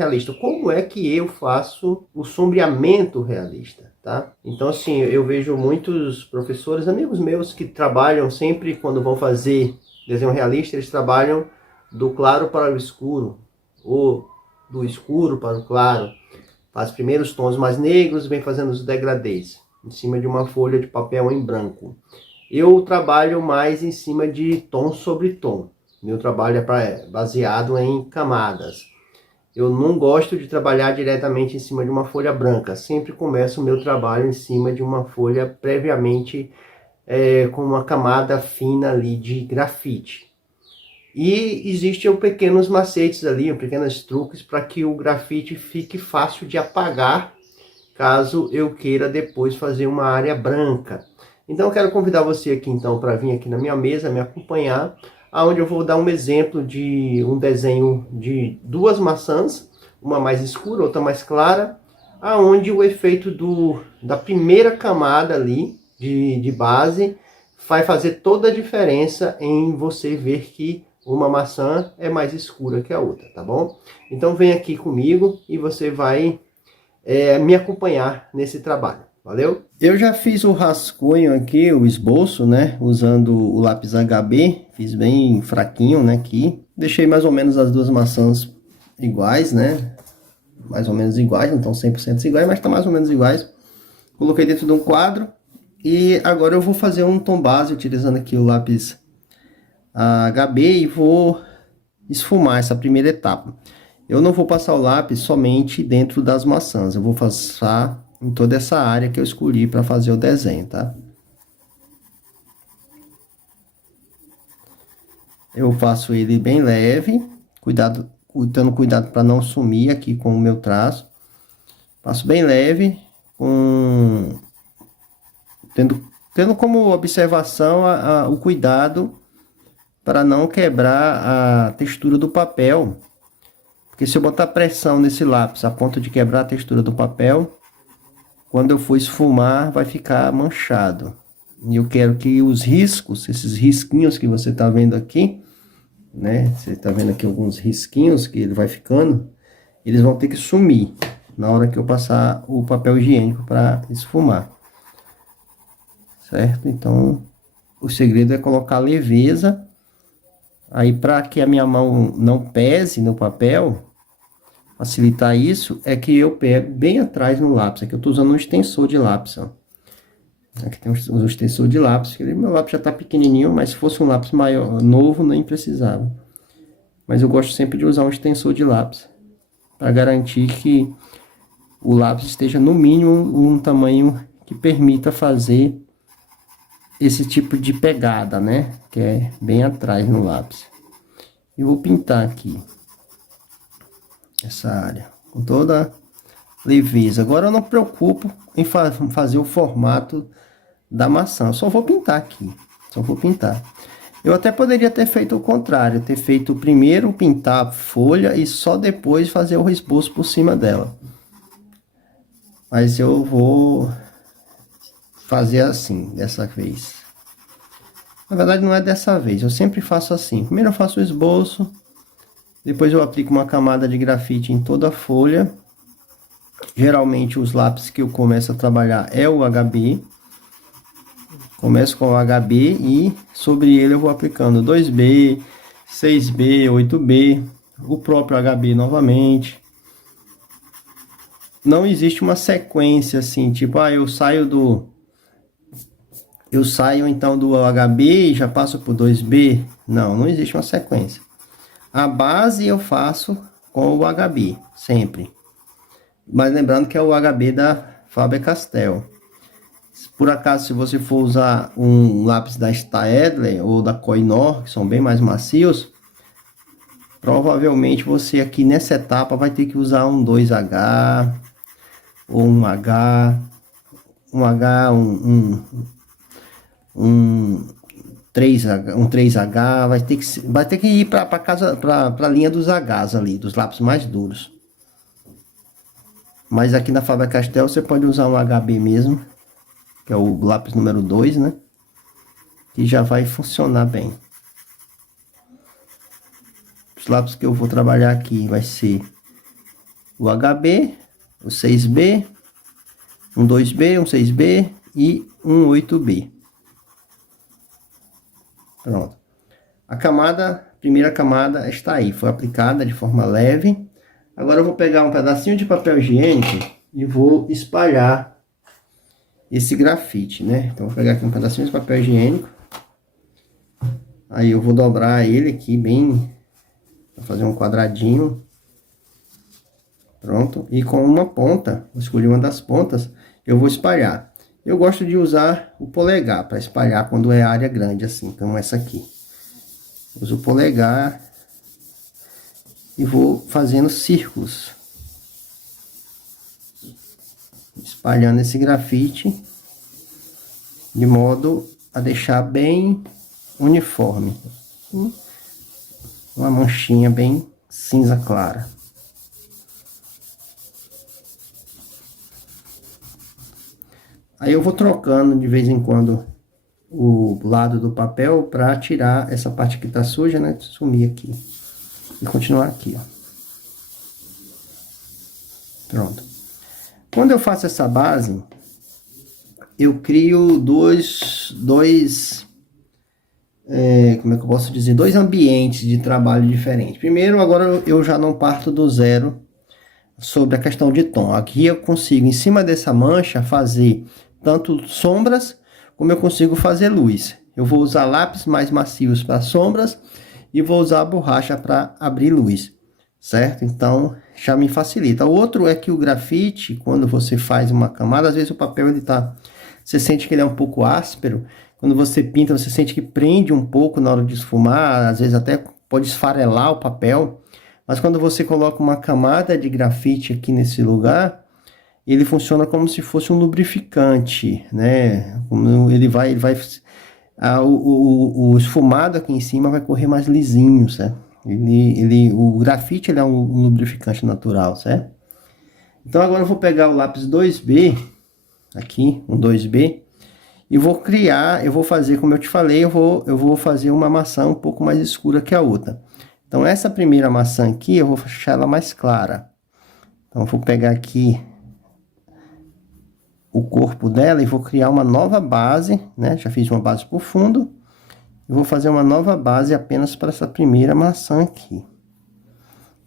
realista. Como é que eu faço o sombreamento realista, tá? Então, assim, eu vejo muitos professores, amigos meus, que trabalham sempre quando vão fazer desenho realista, eles trabalham do claro para o escuro, ou do escuro para o claro. Faz primeiro os tons mais negros, vem fazendo os degradês, em cima de uma folha de papel em branco. Eu trabalho mais em cima de tom sobre tom. Meu trabalho é baseado em camadas. Eu não gosto de trabalhar diretamente em cima de uma folha branca. Sempre começo o meu trabalho em cima de uma folha previamente com uma camada fina ali de grafite. E existem pequenos macetes ali, pequenos truques para que o grafite fique fácil de apagar, caso eu queira depois fazer uma área branca. Então eu quero convidar você aqui então para vir aqui na minha mesa, me acompanhar, aonde eu vou dar um exemplo de um desenho de duas maçãs, uma mais escura, outra mais clara, aonde o efeito da primeira camada ali de base vai fazer toda a diferença em você ver que uma maçã é mais escura que a outra, tá bom? Então vem aqui comigo e você vai me acompanhar nesse trabalho. Valeu? Eu já fiz o rascunho aqui, o esboço, né? Usando o lápis HB. Fiz bem fraquinho, né? Aqui. Deixei mais ou menos as duas maçãs iguais, né? Mais ou menos iguais, não estão 100% iguais, mas estão mais ou menos iguais. Coloquei dentro de um quadro. E agora eu vou fazer um tom base utilizando aqui o lápis HB e vou esfumar essa primeira etapa. Eu não vou passar o lápis somente dentro das maçãs, eu vou passar em toda essa área que eu escolhi para fazer o desenho, tá? Eu faço ele bem leve, tendo cuidado para não sumir aqui com o meu traço. Passo bem leve, tendo como observação o cuidado para não quebrar a textura do papel. Porque se eu botar pressão nesse lápis a ponto de quebrar a textura do papel, quando eu for esfumar vai ficar manchado. E eu quero que os riscos, esses risquinhos que você está vendo aqui, né? Você está vendo aqui alguns risquinhos que ele vai ficando, eles vão ter que sumir na hora que eu passar o papel higiênico para esfumar. Certo? Então, o segredo é colocar leveza. Aí, para que a minha mão não pese no papel, facilitar isso, é que eu pego bem atrás no lápis. Aqui eu estou usando um extensor de lápis, ó. Aqui tem um extensor de lápis. Meu lápis já está pequenininho, mas se fosse um lápis maior, novo, nem precisava. Mas eu gosto sempre de usar um extensor de lápis, para garantir que o lápis esteja no mínimo um tamanho que permita fazer esse tipo de pegada, né? Que é bem atrás no lápis. E vou pintar aqui essa área com toda leveza. Agora eu não me preocupo em fazer o formato da maçã. Eu só vou pintar aqui. Só vou pintar. Eu até poderia ter feito o contrário. Ter feito primeiro pintar a folha e só depois fazer o esboço por cima dela. Mas eu vou fazer assim, dessa vez. Na verdade não é dessa vez. Eu sempre faço assim. Primeiro eu faço o esboço. Depois eu aplico uma camada de grafite em toda a folha. Geralmente os lápis que eu começo a trabalhar é o HB. Começo com o HB e sobre ele eu vou aplicando 2B, 6B, 8B, o próprio HB novamente. Não existe uma sequência assim, tipo, eu saio então do HB e já passo por 2B. Não, não existe uma sequência. A base eu faço com o HB, sempre. Mas lembrando que é o HB da Faber-Castell. Por acaso, se você for usar um lápis da Staedtler ou da Koh-i-Noor, que são bem mais macios, provavelmente você aqui nessa etapa vai ter que usar um 2H, ou um H, um 3H, vai ter que ir para a linha dos Hs ali, dos lápis mais duros. Mas aqui na Faber-Castell você pode usar um HB mesmo, que é o lápis número 2, né? Que já vai funcionar bem. Os lápis que eu vou trabalhar aqui vai ser o HB, o 6B, um 2B, um 6B e um 8B. Pronto. A primeira camada está aí, foi aplicada de forma leve. Agora eu vou pegar um pedacinho de papel higiênico e vou espalhar esse grafite, né? Então vou pegar aqui um pedacinho de papel higiênico. Aí eu vou dobrar ele aqui bem, vou fazer um quadradinho. Pronto. E com uma ponta, vou escolher uma das pontas, eu vou espalhar. Eu gosto de usar o polegar para espalhar quando é área grande assim, como essa aqui. Uso o polegar e vou fazendo círculos, espalhando esse grafite de modo a deixar bem uniforme, uma manchinha bem cinza clara. Aí eu vou trocando de vez em quando o lado do papel para tirar essa parte que tá suja, né? Sumir aqui e continuar aqui, ó. Pronto. Quando eu faço essa base, eu crio como é que eu posso dizer? Dois ambientes de trabalho diferentes. Primeiro, agora eu já não parto do zero sobre a questão de tom. Aqui eu consigo, em cima dessa mancha, fazer tanto sombras, como eu consigo fazer luz. Eu vou usar lápis mais macios para sombras e vou usar a borracha para abrir luz, certo? Então, já me facilita. O outro é que o grafite, quando você faz uma camada, às vezes o papel você sente que ele é um pouco áspero. Quando você pinta, você sente que prende um pouco na hora de esfumar, às vezes até pode esfarelar o papel. Mas quando você coloca uma camada de grafite aqui nesse lugar, ele funciona como se fosse um lubrificante, né? O esfumado aqui em cima vai correr mais lisinho, certo? O grafite ele é um lubrificante natural, certo? Então agora eu vou pegar o lápis 2B, aqui, um 2B, e vou fazer, como eu te falei, eu vou fazer uma maçã um pouco mais escura que a outra. Então essa primeira maçã aqui, eu vou deixar ela mais clara. Então eu vou pegar aqui o corpo dela e vou criar uma nova base, né? Já fiz uma base por fundo. Eu vou fazer uma nova base apenas para essa primeira maçã aqui.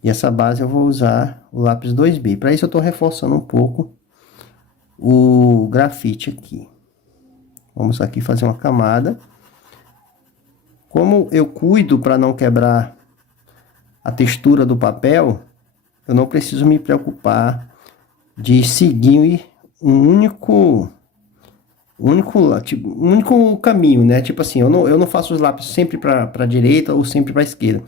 E essa base eu vou usar o lápis 2B. Para isso eu estou reforçando um pouco o grafite aqui. Vamos aqui fazer uma camada. Como eu cuido para não quebrar a textura do papel, eu não preciso me preocupar de seguir um único caminho, né? Tipo assim, eu não faço os lápis sempre para a direita ou sempre para a esquerda.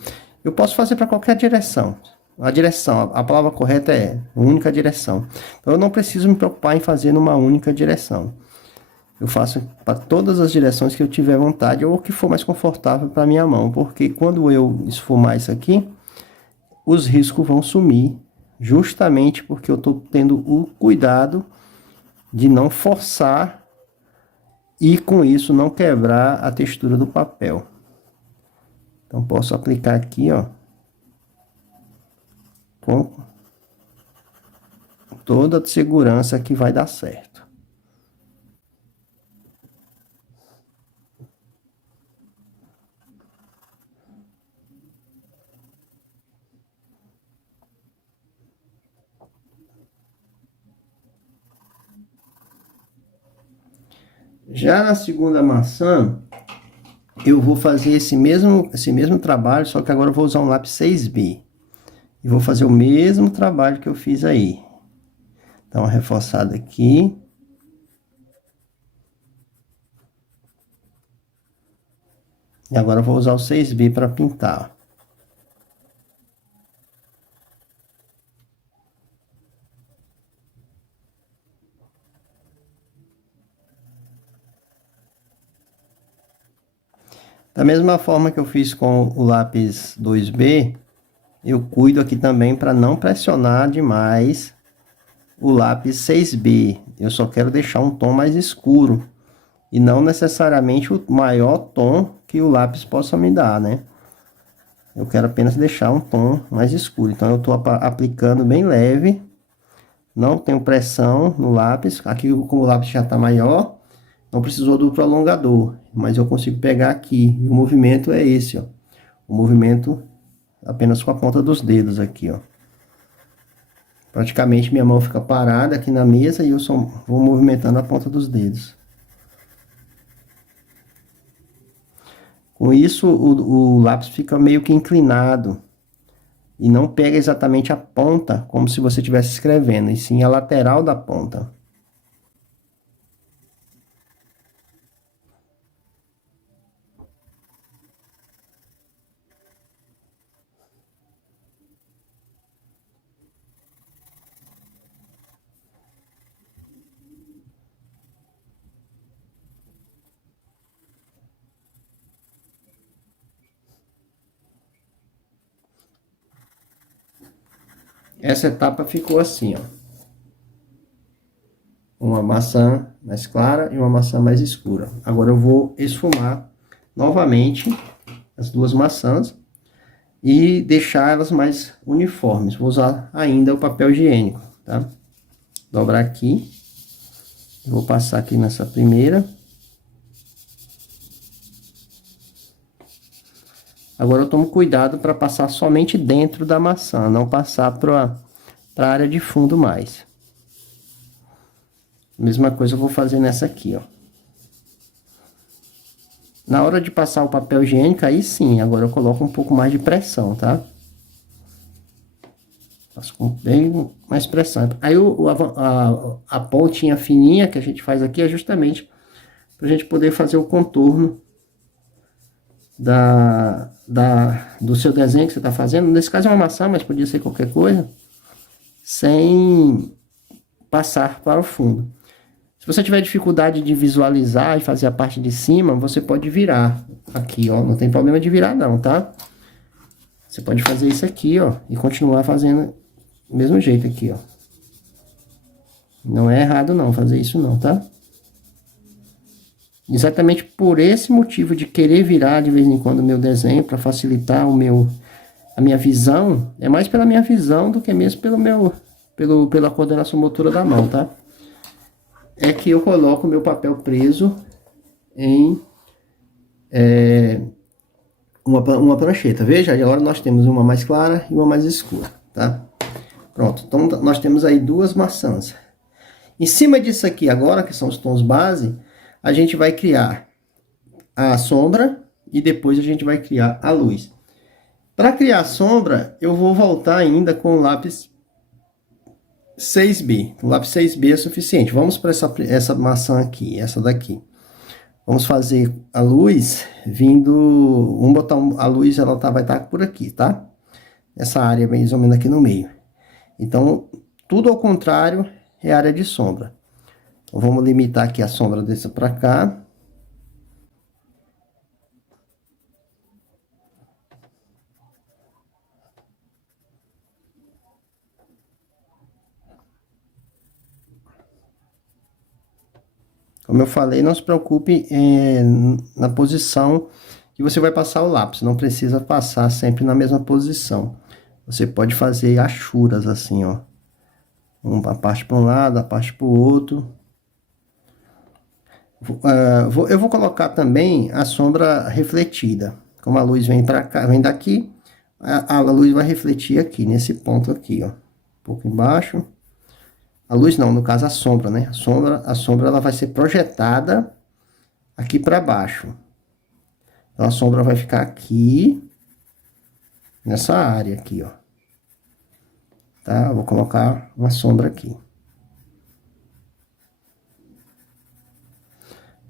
Eu posso fazer para qualquer direção. A palavra correta é única direção. Então eu não preciso me preocupar em fazer numa única direção. Eu faço para todas as direções que eu tiver vontade ou que for mais confortável para minha mão, porque quando eu esfumar isso aqui, os riscos vão sumir, justamente porque eu estou tendo o cuidado de não forçar e com isso não quebrar a textura do papel. Então posso aplicar aqui, ó, com toda a segurança que vai dar certo. Já na segunda maçã, eu vou fazer esse mesmo trabalho, só que agora eu vou usar um lápis 6B. E vou fazer o mesmo trabalho que eu fiz aí. Então, uma reforçada aqui. E agora eu vou usar o 6B para pintar. Da mesma forma que eu fiz com o lápis 2B, eu cuido aqui também para não pressionar demais o lápis 6B. Eu só quero deixar um tom mais escuro e não necessariamente o maior tom que o lápis possa me dar, né? eu quero apenas deixar um tom mais escuro. Então eu estou aplicando bem leve, não tenho pressão no lápis. Aqui, como o lápis já está maior, não precisou do prolongador, mas eu consigo pegar aqui. E o movimento é esse, ó. O movimento apenas com a ponta dos dedos aqui, ó. Praticamente minha mão fica parada aqui na mesa e eu só vou movimentando a ponta dos dedos. Com isso, o lápis fica meio que inclinado e não pega exatamente a ponta, como se você estivesse escrevendo, e sim a lateral da ponta. Essa etapa ficou assim, ó. Uma maçã mais clara e uma maçã mais escura. Agora eu vou esfumar novamente as duas maçãs e deixar elas mais uniformes. Vou usar ainda o papel higiênico, tá? Dobrar aqui. Vou passar aqui nessa primeira. Agora eu tomo cuidado para passar somente dentro da maçã, não passar para a área de fundo mais. Mesma coisa eu vou fazer nessa aqui, ó. Na hora de passar o papel higiênico, aí sim, agora eu coloco um pouco mais de pressão, tá? Faço com bem mais pressão. Aí a pontinha fininha que a gente faz aqui é justamente para a gente poder fazer o contorno do seu desenho que você está fazendo. Nesse caso é uma maçã, mas podia ser qualquer coisa, sem passar para o fundo. Se você tiver dificuldade de visualizar e fazer a parte de cima, você pode virar aqui, ó. Não tem problema de virar não, tá? Você pode fazer isso aqui, ó, e continuar fazendo do mesmo jeito aqui, ó. Não é errado não fazer isso não, tá? Exatamente por esse motivo de querer virar de vez em quando o meu desenho para facilitar a minha visão, é mais pela minha visão do que mesmo pela coordenação motora da mão, tá? É que eu coloco o meu papel preso em uma prancheta. Veja, agora nós temos uma mais clara e uma mais escura, tá? Pronto, então nós temos aí duas maçãs. Em cima disso aqui agora, que são os tons base, a gente vai criar a sombra e depois a gente vai criar a luz. Para criar a sombra, eu vou voltar ainda com o lápis 6B. O lápis 6B é suficiente. Vamos para essa maçã aqui, essa daqui. Vamos fazer a luz vindo... Vamos botar a luz, ela vai estar por aqui, tá? Essa área mais ou menos aqui no meio. Então, tudo ao contrário é área de sombra. Então, vamos limitar aqui a sombra dessa para cá. Como eu falei, não se preocupe na posição que você vai passar o lápis. Não precisa passar sempre na mesma posição. Você pode fazer achuras assim, ó. Uma parte para um lado, a parte para o outro. Eu vou colocar também a sombra refletida. Como a luz vem para cá, vem daqui, a luz vai refletir aqui, nesse ponto aqui, ó. Um pouco embaixo. A luz não, no caso a sombra, né? A sombra ela vai ser projetada aqui para baixo. Então a sombra vai ficar aqui, nessa área aqui, ó. Tá? Eu vou colocar uma sombra aqui.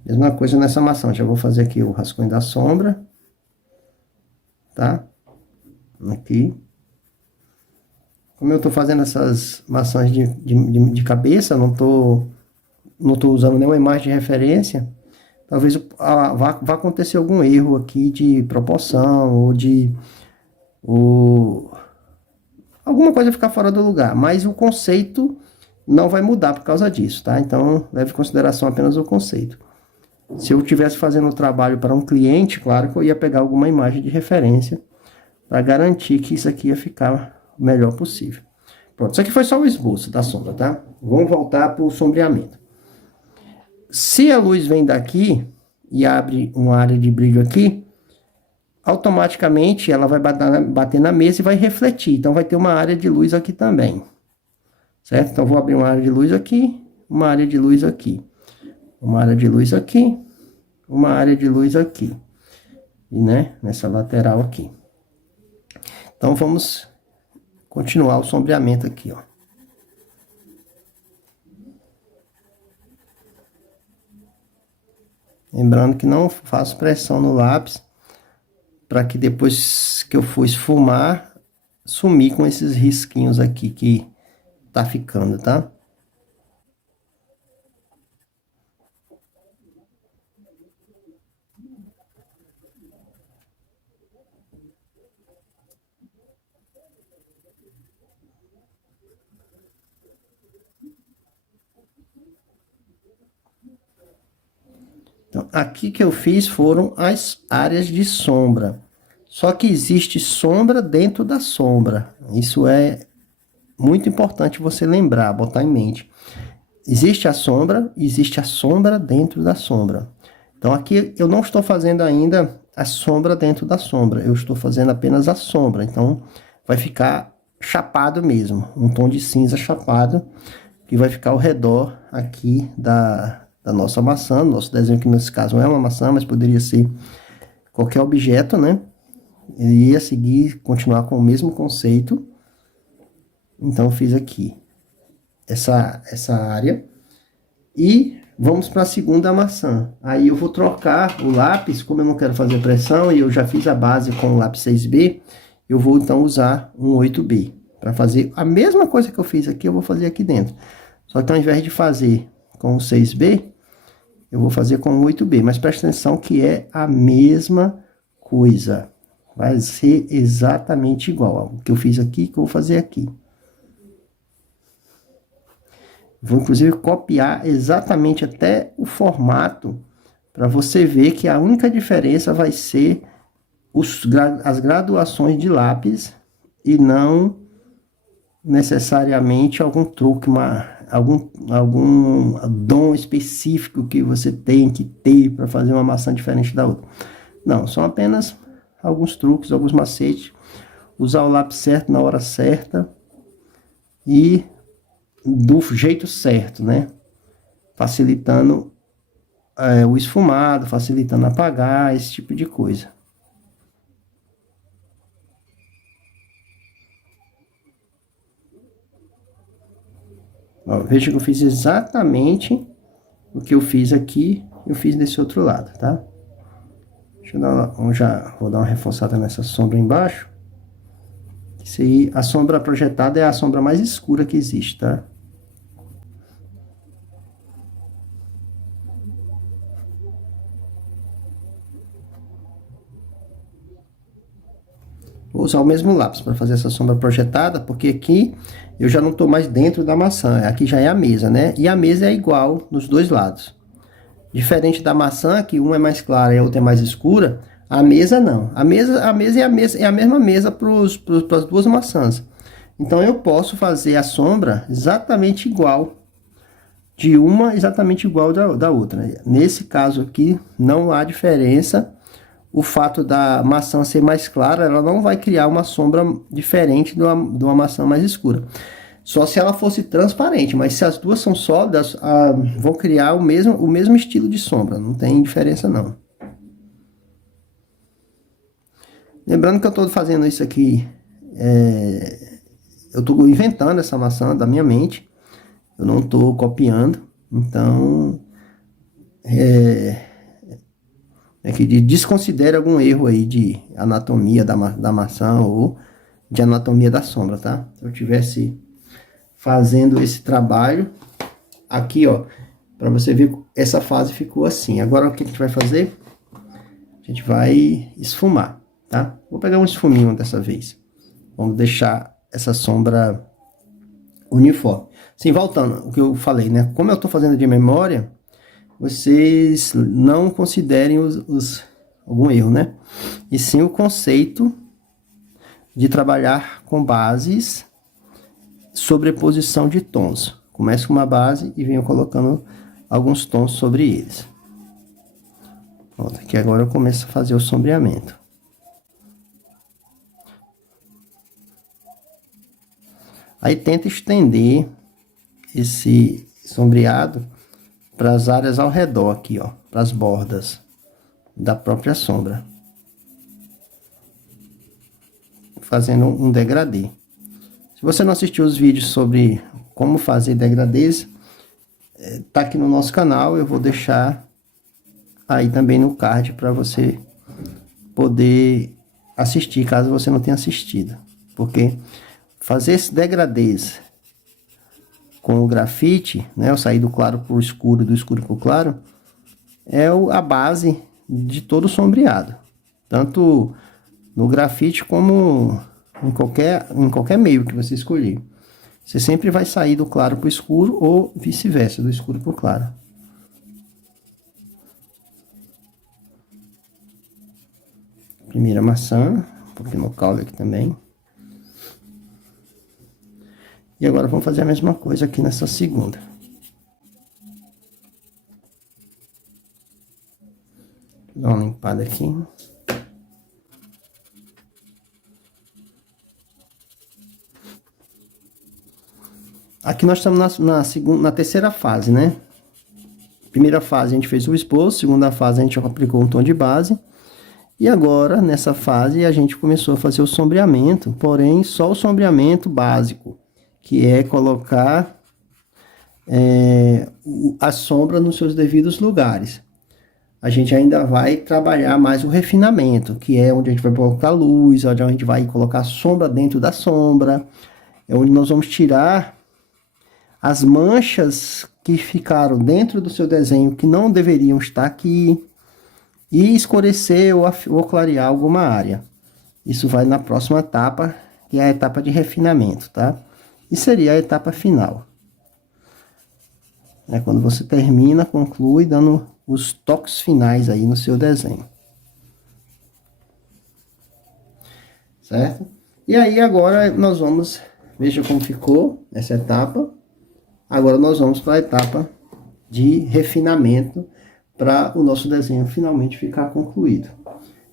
Mesma coisa nessa maçã, já vou fazer aqui o rascunho da sombra. Tá? Aqui. Como eu tô fazendo essas maçãs de cabeça, não tô usando nenhuma imagem de referência, talvez vá acontecer algum erro aqui de proporção, ou alguma coisa ficar fora do lugar, mas o conceito não vai mudar por causa disso, tá? Então, leve em consideração apenas o conceito. Se eu estivesse fazendo o trabalho para um cliente, claro que eu ia pegar alguma imagem de referência, para garantir que isso aqui ia ficar o melhor possível. Pronto, isso aqui foi só o esboço da sombra, tá? Vamos voltar para o sombreamento. Se a luz vem daqui e abre uma área de brilho aqui, automaticamente ela vai bater na mesa e vai refletir. Então vai ter uma área de luz aqui também, certo? Então vou abrir uma área de luz aqui, uma área de luz aqui, uma área de luz aqui, uma área de luz aqui, e né, nessa lateral aqui. Então vamos continuar o sombreamento aqui, ó. Lembrando que não faço pressão no lápis, para que depois que eu for esfumar, sumir com esses risquinhos aqui que tá ficando, tá? Então, aqui que eu fiz foram as áreas de sombra. Só que existe sombra dentro da sombra. Isso é muito importante você lembrar, botar em mente. Existe a sombra dentro da sombra. Então aqui eu não estou fazendo ainda a sombra dentro da sombra. Eu estou fazendo apenas a sombra. Então vai ficar chapado mesmo. Um tom de cinza chapado. Que vai ficar ao redor aqui da nossa maçã. Nosso desenho que nesse caso não é uma maçã, mas poderia ser qualquer objeto, né? Ele ia seguir, continuar com o mesmo conceito. Então, fiz aqui essa área. E vamos para a segunda maçã. Aí eu vou trocar o lápis, como eu não quero fazer pressão e eu já fiz a base com o lápis 6B, eu vou então usar um 8B. Para fazer a mesma coisa que eu fiz aqui, eu vou fazer aqui dentro. Só que ao invés de fazer com o 6B, eu vou fazer com o 8B. Mas presta atenção que é a mesma coisa. Vai ser exatamente igual ao que eu fiz aqui, que eu vou fazer aqui. Vou inclusive copiar exatamente até o formato, para você ver que a única diferença vai ser as graduações de lápis e não necessariamente algum truque, algum dom específico que você tem que ter para fazer uma maçã diferente da outra. Não, são apenas alguns truques, alguns macetes. Usar o lápis certo na hora certa e do jeito certo, né? Facilitando o esfumado, facilitando apagar, esse tipo de coisa. Ó, veja que eu fiz exatamente o que eu fiz aqui, eu fiz desse outro lado, tá? Deixa eu vou dar uma reforçada nessa sombra embaixo. Isso aí, a sombra projetada é a sombra mais escura que existe, tá? Vou usar o mesmo lápis para fazer essa sombra projetada, porque aqui eu já não estou mais dentro da maçã, aqui já é a mesa, né? E a mesa é igual nos dois lados. Diferente da maçã, que uma é mais clara e a outra é mais escura, a mesa não. A mesa é a mesma mesa para as duas maçãs. Então eu posso fazer a sombra exatamente igual de uma, exatamente igual da outra. Nesse caso aqui não há diferença. O fato da maçã ser mais clara, ela não vai criar uma sombra diferente de uma maçã mais escura. Só se ela fosse transparente, mas se as duas são sólidas, vão criar o mesmo estilo de sombra, não tem diferença não. Lembrando que eu estou fazendo isso aqui, eu estou inventando essa maçã da minha mente, eu não estou copiando, então que desconsidere algum erro aí de anatomia da maçã ou de anatomia da sombra, tá? Se eu tivesse fazendo esse trabalho aqui, ó, para você ver, essa fase ficou assim. Agora o que a gente vai fazer? A gente vai esfumar, tá? Vou pegar um esfuminho dessa vez. Vamos deixar essa sombra uniforme. Sim, voltando o que eu falei, né? Como eu tô fazendo de memória, vocês não considerem algum erro, né? E sim o conceito de trabalhar com bases, sobreposição de tons. Começo com uma base e venho colocando alguns tons sobre eles. Pronto, aqui agora eu começo a fazer o sombreamento. Aí tenta estender esse sombreado para as áreas ao redor aqui, ó, para as bordas da própria sombra, fazendo um degradê. Se você não assistiu os vídeos sobre como fazer degradês, tá aqui no nosso canal, eu vou deixar aí também no card para você poder assistir, caso você não tenha assistido, porque fazer esse degradês com o grafite, né, eu sair do claro para o escuro, do escuro para o claro, é a base de todo o sombreado, tanto no grafite como em qualquer meio que você escolher. Você sempre vai sair do claro para o escuro ou vice-versa, do escuro para o claro. Primeira maçã, um pouquinho no caule aqui também. E agora vamos fazer a mesma coisa aqui nessa segunda. Dá uma limpada aqui. Aqui nós estamos na terceira fase, né? Primeira fase a gente fez o esboço, segunda fase a gente aplicou um tom de base. E agora, nessa fase, a gente começou a fazer o sombreamento, porém só o sombreamento básico, que é colocar a sombra nos seus devidos lugares. A gente ainda vai trabalhar mais o refinamento, que é onde a gente vai colocar luz, onde a gente vai colocar sombra dentro da sombra, é onde nós vamos tirar as manchas que ficaram dentro do seu desenho, que não deveriam estar aqui, e escurecer ou clarear alguma área. Isso vai na próxima etapa, que é a etapa de refinamento, tá? E seria a etapa final. É quando você termina, conclui, dando os toques finais aí no seu desenho. Certo? E aí agora nós vamos, veja como ficou essa etapa. Agora nós vamos para a etapa de refinamento, para o nosso desenho finalmente ficar concluído.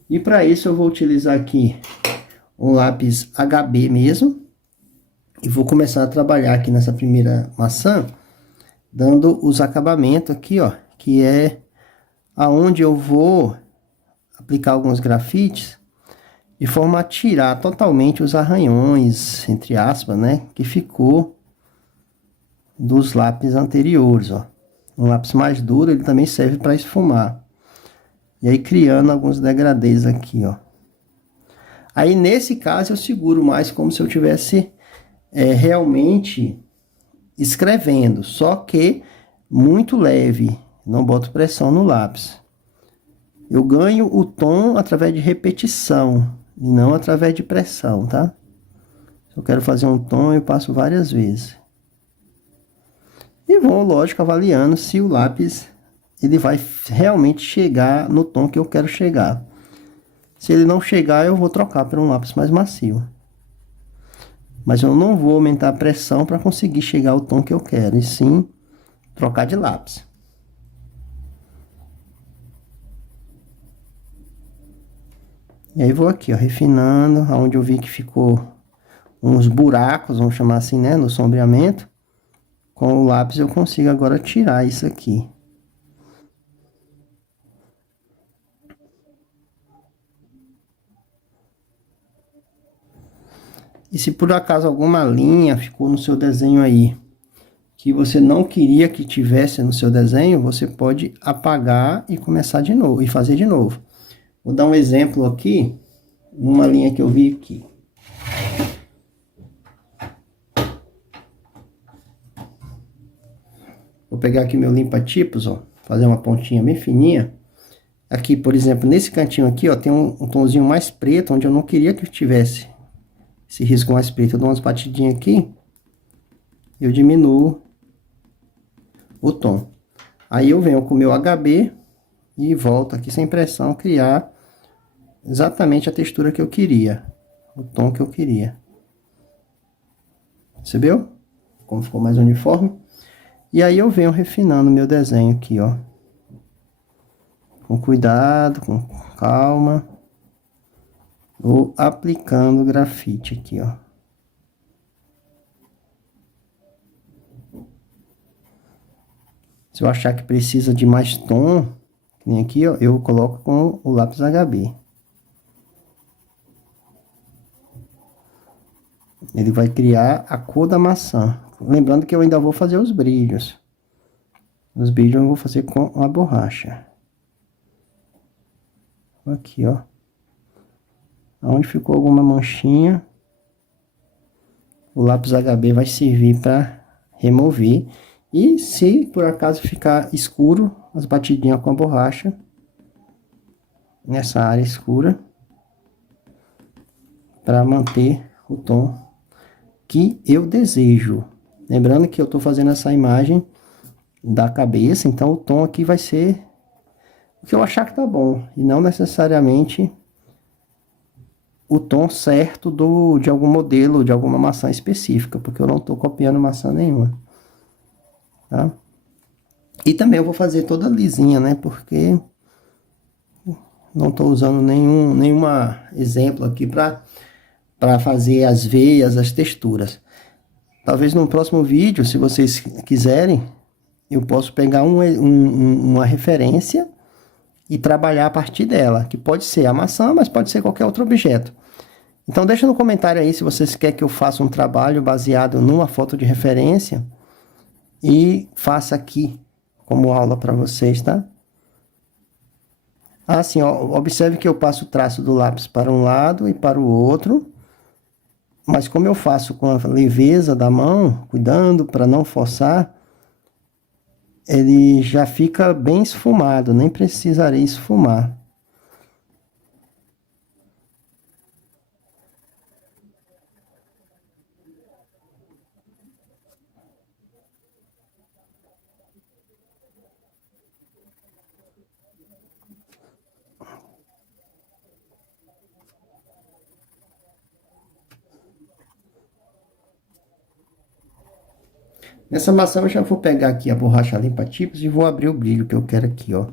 E para isso eu vou utilizar aqui um lápis HB mesmo, e vou começar a trabalhar aqui nessa primeira maçã, dando os acabamentos aqui, ó, que é aonde eu vou aplicar alguns grafites, de forma a tirar totalmente os arranhões, entre aspas, né, que ficou dos lápis anteriores, ó. Um lápis mais duro, ele também serve para esfumar. E aí criando alguns degradês aqui, ó. Aí nesse caso eu seguro mais como se eu tivesse realmente escrevendo, só que muito leve, não boto pressão no lápis. Eu ganho o tom através de repetição, e não através de pressão, tá? Se eu quero fazer um tom, eu passo várias vezes. E vou, lógico, avaliando se o lápis ele vai realmente chegar no tom que eu quero chegar. Se ele não chegar, eu vou trocar por um lápis mais macio. Mas eu não vou aumentar a pressão para conseguir chegar ao tom que eu quero, e sim trocar de lápis. E aí vou aqui, ó, refinando, aonde eu vi que ficou uns buracos, vamos chamar assim, né, no sombreamento. Com o lápis eu consigo agora tirar isso aqui. E se por acaso alguma linha ficou no seu desenho aí, que você não queria que tivesse no seu desenho, você pode apagar e começar de novo, e fazer de novo. Vou dar um exemplo aqui, numa linha que eu vi aqui. Vou pegar aqui meu limpa-tipos, ó, fazer uma pontinha bem fininha. Aqui, por exemplo, nesse cantinho aqui, ó, tem um tomzinho mais preto, onde eu não queria que tivesse esse risco mais preto. Eu dou umas batidinhas aqui, eu diminuo o tom. Aí eu venho com o meu HB e volto aqui sem pressão, criar exatamente a textura que eu queria. o tom que eu queria. Percebeu? Como ficou mais uniforme. E aí eu venho refinando meu desenho aqui, ó. Com cuidado, com calma. Vou aplicando o grafite aqui, ó. Se eu achar que precisa de mais tom, que nem aqui, ó, eu coloco com o lápis HB. Ele vai criar a cor da maçã. Lembrando que eu ainda vou fazer os brilhos. Os brilhos eu vou fazer com a borracha. Aqui, ó. Onde ficou alguma manchinha, o lápis HB vai servir para remover. E se por acaso ficar escuro, as batidinhas com a borracha, nessa área escura, para manter o tom que eu desejo. Lembrando que eu estou fazendo essa imagem da cabeça, então o tom aqui vai ser o que eu achar que tá bom, e não necessariamente o tom certo de algum modelo, de alguma maçã específica, porque eu não estou copiando maçã nenhuma, tá? E também eu vou fazer toda lisinha, né, porque não estou usando nenhuma exemplo aqui para fazer as veias, as texturas. Talvez no próximo vídeo, se vocês quiserem, eu posso pegar uma referência e trabalhar a partir dela, que pode ser a maçã, mas pode ser qualquer outro objeto. Então deixa no comentário aí se vocês querem que eu faça um trabalho baseado numa foto de referência e faça aqui como aula para vocês, tá? Assim, ó, observe que eu passo o traço do lápis para um lado e para o outro, mas como eu faço com a leveza da mão, cuidando para não forçar, ele já fica bem esfumado, nem precisarei esfumar. Nessa maçã eu já vou pegar aqui a borracha limpa-tipos e vou abrir o brilho que eu quero aqui, ó.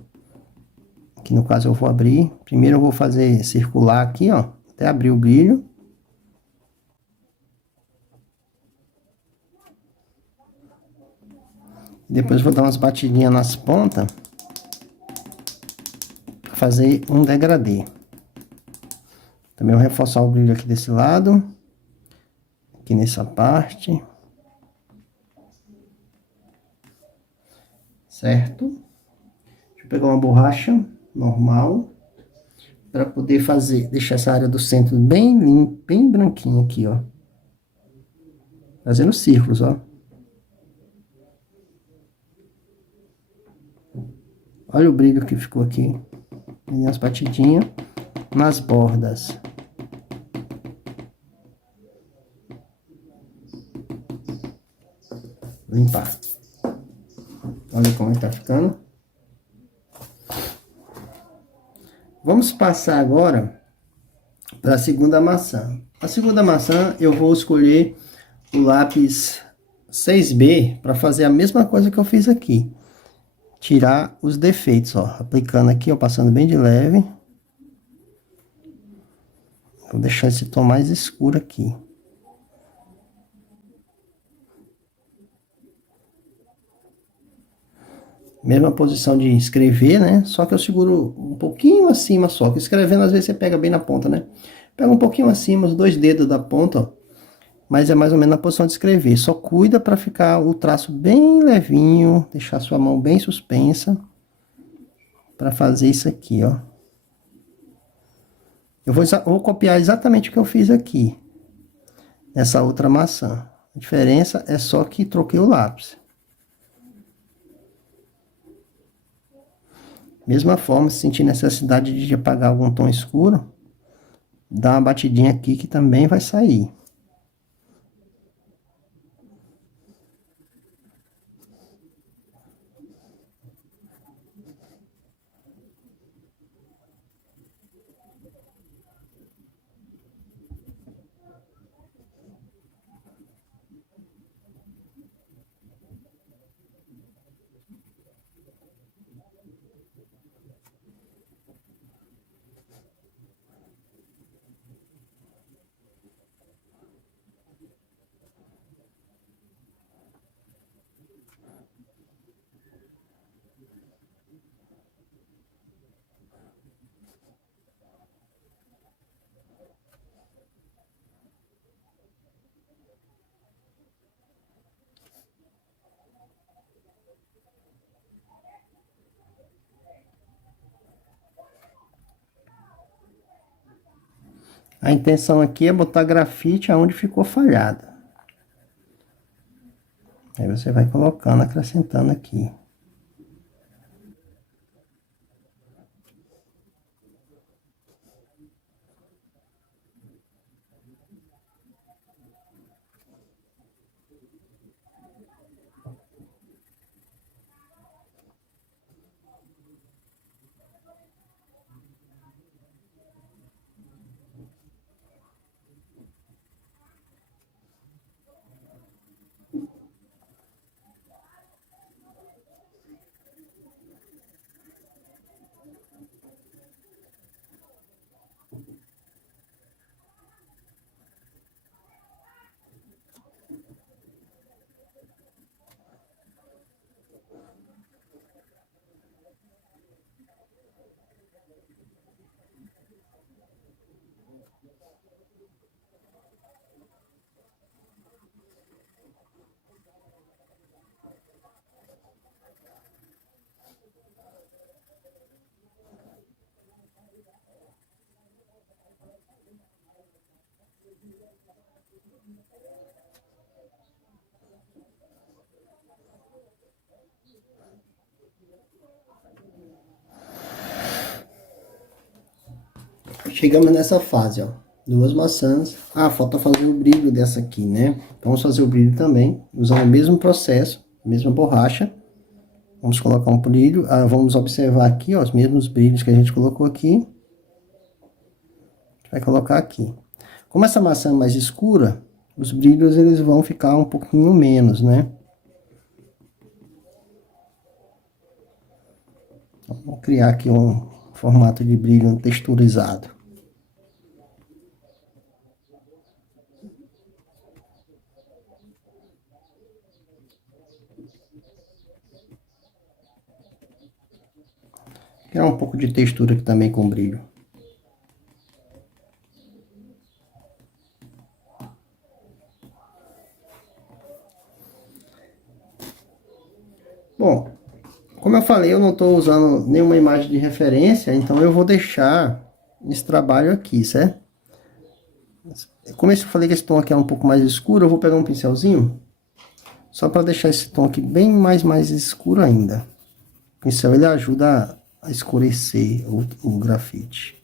Aqui no caso eu vou abrir, primeiro eu vou fazer circular aqui, ó, até abrir o brilho. Depois eu vou dar umas batidinhas nas pontas, para fazer um degradê. Também vou reforçar o brilho aqui desse lado, aqui nessa parte. Certo? Deixa eu pegar uma borracha normal, para poder fazer, deixar essa área do centro bem limpa, bem branquinha aqui, ó. Fazendo círculos, ó. Olha o brilho que ficou aqui. E as batidinhas nas bordas. Limpar. Olha como ele tá ficando. Vamos passar agora para a segunda maçã. A segunda maçã eu vou escolher o lápis 6B para fazer a mesma coisa que eu fiz aqui. Tirar os defeitos, ó. Aplicando aqui, ó, passando bem de leve. Vou deixar esse tom mais escuro aqui. Mesma posição de escrever, né? Só que eu seguro um pouquinho acima só. Que escrevendo, às vezes, você pega bem na ponta, né? Pega um pouquinho acima, os dois dedos da ponta, ó. Mas é mais ou menos na posição de escrever. Só cuida para ficar o traço bem levinho. Deixar sua mão bem suspensa. Para fazer isso aqui, ó. Eu vou copiar exatamente o que eu fiz aqui. Nessa outra maçã. A diferença é só que troquei o lápis. Mesma forma, se sentir necessidade de apagar algum tom escuro, dá uma batidinha aqui que também vai sair. A intenção aqui é botar grafite aonde ficou falhado. Aí você vai colocando, acrescentando aqui. Chegamos nessa fase, ó. Duas maçãs. Ah, falta fazer o brilho dessa aqui, né? Vamos fazer o brilho também, usando o mesmo processo, mesma borracha. Vamos colocar um brilho. Ah, vamos observar aqui, ó, os mesmos brilhos que a gente colocou aqui. Vai colocar aqui. Como essa maçã é mais escura, os brilhos eles vão ficar um pouquinho menos, né? Vou criar aqui um formato de brilho texturizado. Criar um pouco de textura aqui também com brilho. Bom, como eu falei, eu não estou usando nenhuma imagem de referência, então eu vou deixar esse trabalho aqui, certo? Como eu falei que esse tom aqui é um pouco mais escuro, eu vou pegar um pincelzinho, só para deixar esse tom aqui bem mais escuro ainda. O pincel ele ajuda a escurecer o grafite.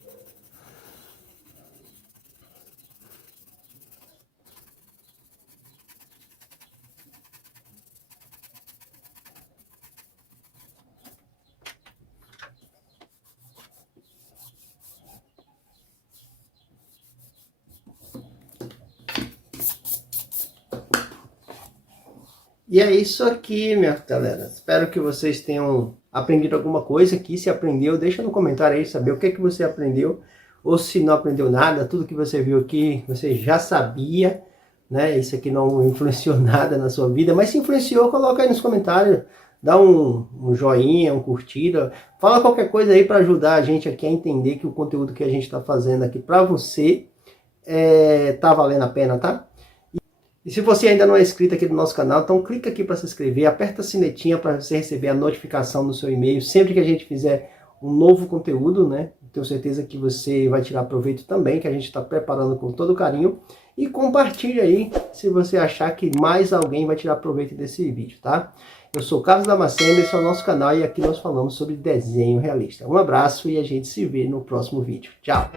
E é isso aqui, minha galera. Espero que vocês tenham aprendido alguma coisa aqui. Se aprendeu, deixa no comentário aí saber o que é que você aprendeu. Ou se não aprendeu nada, tudo que você viu aqui, você já sabia, né? Isso aqui não influenciou nada na sua vida. Mas se influenciou, coloca aí nos comentários. Dá um joinha, um curtida. Fala qualquer coisa aí para ajudar a gente aqui a entender que o conteúdo que a gente está fazendo aqui para você tá valendo a pena, tá? E se você ainda não é inscrito aqui no nosso canal, então clica aqui para se inscrever, aperta a sinetinha para você receber a notificação no seu e-mail sempre que a gente fizer um novo conteúdo, né? Tenho certeza que você vai tirar proveito também, que a gente está preparando com todo carinho. E compartilha aí se você achar que mais alguém vai tirar proveito desse vídeo, tá? Eu sou o Carlos Damasceno, esse é o nosso canal e aqui nós falamos sobre desenho realista. Um abraço e a gente se vê no próximo vídeo. Tchau!